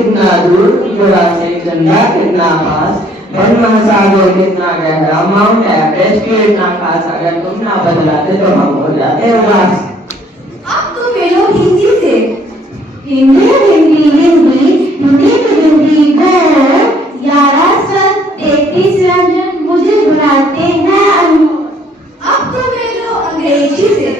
कितना दूर, जोड़ा से चंदा कितना पास, वन महासागर कितना गहरा, माउंट एवरेस्ट कितना खास, अगर तुम ना बदलाते तो हम हो जाते उदास। अब तो मिलो हिंदी से। हिंदी हिंदी हिंदी हिंदी हिंदी है 1133 रंजन मुझे बुलाते हैं। अब तो मिलो अंग्रेजी से।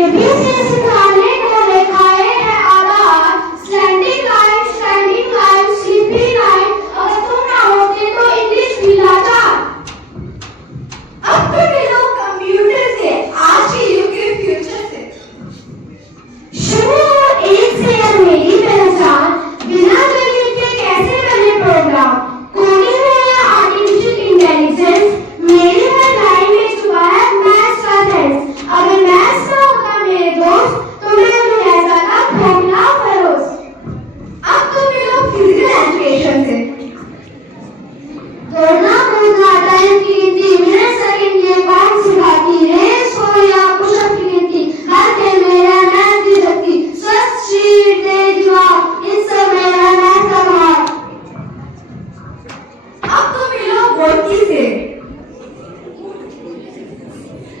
ABC सिखाने को लिखाए है आधार, स्लैंडिंग लाइन स्लीपी लाइन, अगर तुम ना होते तो इंग्लिश भी लाचार। अब तो मिलो कंप्यूटर से, आज के युग के फ्यूचर से। शुरू हो एक से अब मेरी पहचान, बिना गणित के कैसे बने प्रोग्राम, कोडिंग है या आर्टिफिशियल इंटेलिजेंस, मेरी हर लाइन में छुपा है मैथ्स का सेंस। अगर मैथ्स ना होता मेरे दोस्त तो मैं उन्हें ऐसा था खोखला फरोज। अब तो मिलो फिजिकल एजुकेशन से। दौड़ना कूदना टाइम की गिनती मिनट सेकंड ये कौन सिखाती, रेस हो या पुशअप की गिनती, हर खेल में है मैथ की शक्ति, स्वस्थ शरीर तेज दिमाग, इन सब में है मैथ का कमाल। अब तो मिलो गणित से।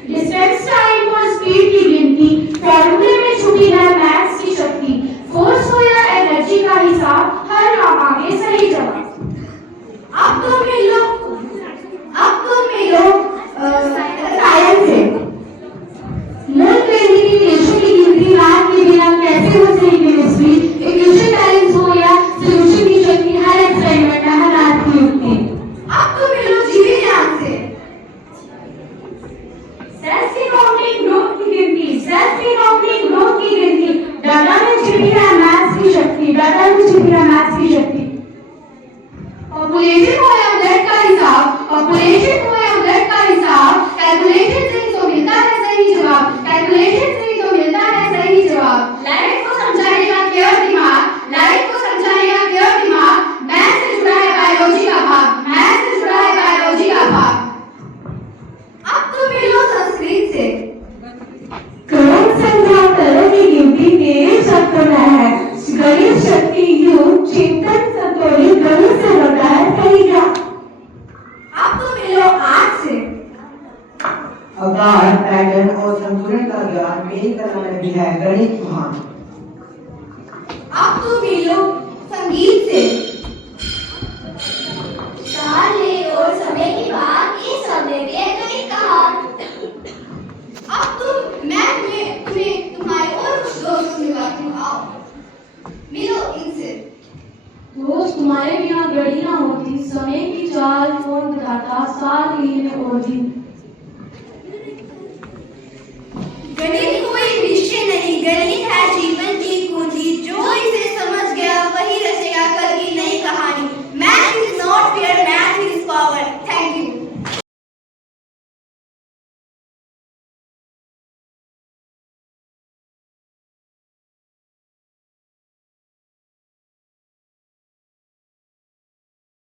डिस्टेंस टाइम और स्पीड की गिनती, फॉर्मूले में छुपी है मैथ्स की शक्ति, फोर्स हो या एनर्जी का हिसाब, हर काम आगे सही जवाब। अब तो मिलो साइंस से। मूल क्रेजी की देशों की गिनती, रात के बिना कैसे हो सही केमिस्ट्री, इक्वेशन बैलेंस हो या सॉल्यूशन की शक्ति, हर एक्सपेरिमेंट है हर रात की युक्ति। अब तो मिलो जीव विज्ञान से। सेल्स की काउंटिंग ग्रोथ की गिनती, सेल्स की काउंटिंग ग्रोथ की गिनती, डाटा में छिपी है मैथ्स की शक्ति, डाटा में छिपी है मैथ्स की शक्ति। पॉपुलेशन हो या ब्लड का हिसाब, पॉपुलेशन हो या ब्लड का हिसाब, कैलकुलेशन से ही तो मिलता है सही जवाब, कैलकुलेशन से ही तो मिलता है सही जवाब। लाइफ को समझाने का केवल दिमाग, लाइफ को समझाने का केवल दिमाग, मैथ से जुड़ा है बायोलॉजी का भाग, मैथ से जुड़ा है बायोलॉजी का भाग। अब तो मिलो संस्कृत से। करोड़ संख्या करोड़ की गिनती तेरे शब्दों में है, गणित शक्ति योग चिंतन संतोली गणित से होता है सही जवाब। अब तो मिलो आर्ट से। आकार, पैटर्न और संतुलन का ज्ञान मेरी कला में भी है गणित महान। अब तो मिलो संगीत से। ताले और समय की बात इस समय भी है गणित का हाथ। अब तुम्हें तुम्हारे और कुछ दोस्त मिलाती हूँ, आओ मिलो इनसे। दोस्त तुम्हारे बिना घड़ी ना होती, समय की चाल कौन बताता, साल ही में और दिन